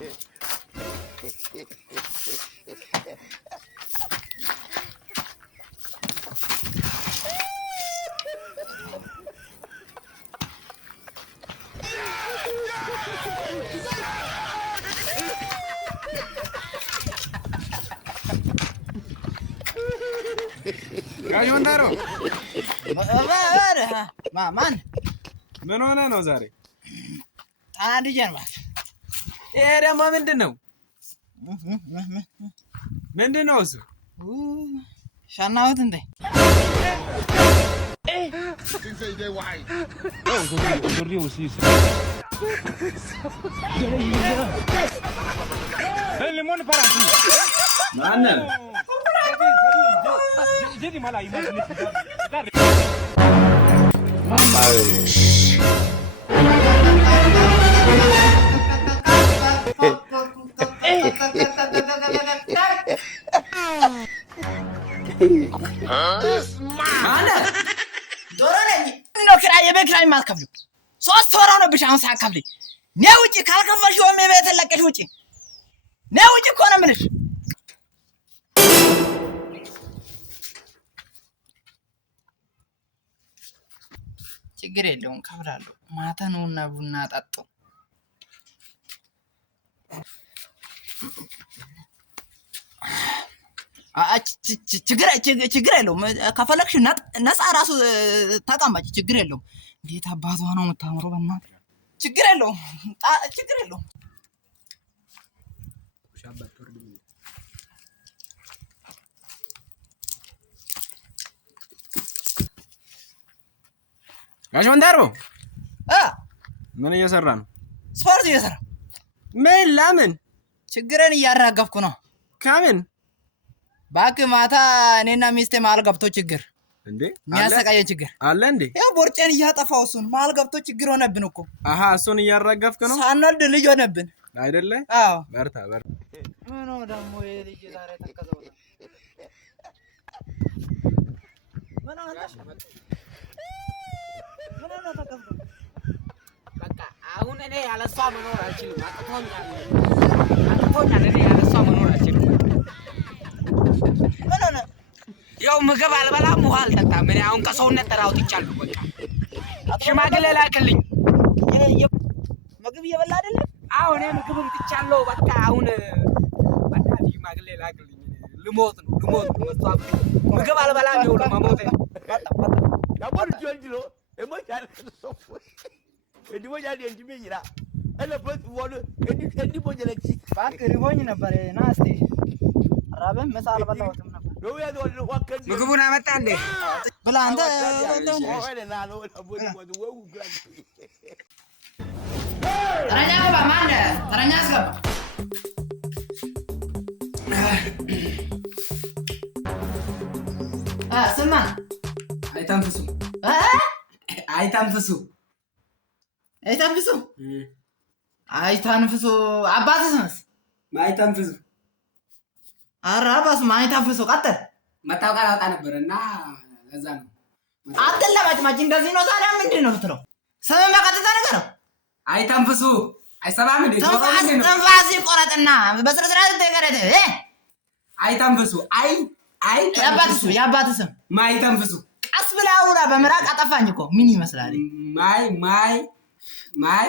ጋሽ ወንዳሮ ማን ምን ሆነ ነው ዛሬ? ታዲያን ማለት ይሄ ደግሞ ምንድነው? ምንድነው እሱ? ሻናውት እንዴ ሊሞን ፓራስ ማነው? jadi malah imajinasi mana dorane no kirai bekirai ማስከፍሉ 3 ወር ነው ብቻ አሁን ሳከፍል ነው ውጪ ካልከፈልሽ ወም ቤት ለቀሽ ውጪ ነው ውጪ እኮ ነው የምልሽ ችግር የለውም ከብራለሁ ማታ ነውና ቡና ጠጡ ችግር የለውም ከፈለክሽ ነፃ ራሱ ተቀመጭ ችግር የለውም እንዴት አባቷ ነው የምታምረው በእናት ችግር የለውም ጋሽ ወንዳሮ ምን እየሰራ ነው? ስፖርት እየሰራ ምን ለምን? ችግርን እያራገፍኩ ነው። ከምን? ባክ ማታ እኔና ሚስቴ መሀል ገብቶ ችግር እንዴ የሚያሰቃየን ችግር አለ እንዴ? ያው ቦርጬን እያጠፋው እሱን መሀል ገብቶ ችግር ሆነብን እኮ። አሃ እሱን እያራገፍክ ነው? ሳንወልድ ልጅ ሆነብን አይደለ? አዎ በርታ ምን ነው ደግሞ ይሄ ልጅ ዛሬ ተከዘው ምን ነው ተከዘው በቃ አሁን እኔ ያለሷ መኖር አልችልም አጥቶኛል እኔ ያለሷ መኖር አልችልም ምን ነው ያው ምግብ አልበላም ውሃ አልጠጣም እኔ አሁን ከሰውነት ተራውጥቻለሁ በቃ ሽማግሌ ላክልኝ ምግብ እየበላ አይደለም አዎ እኔ ምግብም ትቻለሁ በቃ አሁን በቃ ሽማግሌ ላክልኝ ልሞት ነው ምግብ አልበላም ይሁን ማሞቴ ያቦር ጆንጆ emoja sofu edimoja ndi ndimira ele post wolo edimoja ለቺ ባክ ሪቦኝ ነበር ናስቲ ራበም መሳል በላውትም ነበር ነው ያለው ወከን ምግቡን አመጣ እንዴ ብላ አንተ ተረኛ ገባ ማንደ ተረኛ አስገባ ስማ አይታንፍሱ አባትስስ ማይታንፍሱ አራባስ ማይታንፍሱ ቀጥል መታወቂያ ላውጣ ነበርና ለዛ ነው አትለማጭማጭ እንደዚህ ነው ታዲያ ምንድን ነው የምትለው ስም መቀጥታ ነገር ነው አይታንፍሱ አይሰማም እንዴ ትንፋስ ይቆረጥና በስነ ስርዓት ተገረደ አይታንፍሱ ያባትስም ማይታንፍሱ ቀስ ብለህ አውራ በመራቅ አጠፋኝ እኮ ምን ይመስላል ማይ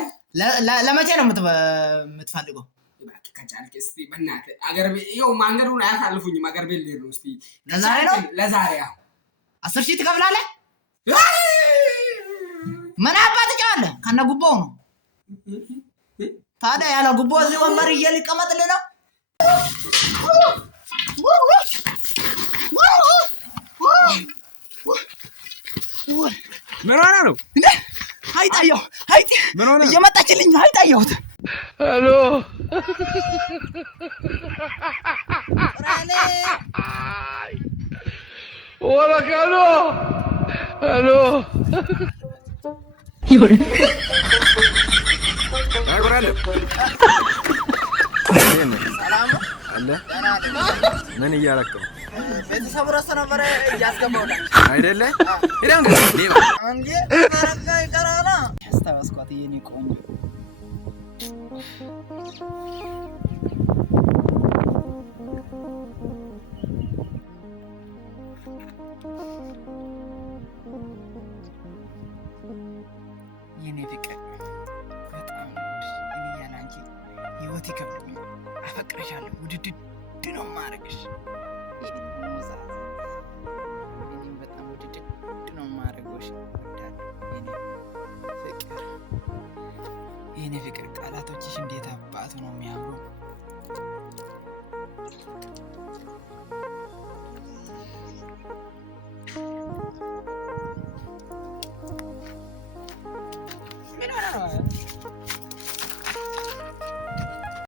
ለመቼ ነው የምትፈልገው ከቻልክ እስቲ በእናትህ አገር ቤት ይኸው መንገዱን አያሳልፉኝም አገር ቤት ልሄድ ነው እስቲ ለዛሬ 10 ሺህ ትከፍላለህ ምን አባት ትጫዋለህ ከነ ጉቦው ነው ታዲያ ያለ ጉቦ እዚህ ወንበር ይልቀመጥልህ ነው ምን ሆነ ነው እንዴ አይጣየው ምን ሆነ እየመጣችልኝ አይጣየውት ሄሎ ወላ ካሎ ሄሎ ይወር አይወራል ሰላም አለ ምን እያረከው ቤተሰብ ረስ ነበር ያስገባው አይደለ ይራን ሌባ አንዴ ተረጋ ይቀራና ያስተዋስኳት የኔ ቆንጆ የኔ ፍቅር በጣም እኔ ያለ አንቺ ህይወት ይከብደኛል። አፈቅርሻለሁ። ውድድድ ነው ማረግሽ። እኔም በጣም ውድድድ ነው ማረግሽ። የኔ ፍቅር ቃላቶችሽ እንዴት አባቱ ነው የሚያምሩ። ምን ሆነ ነው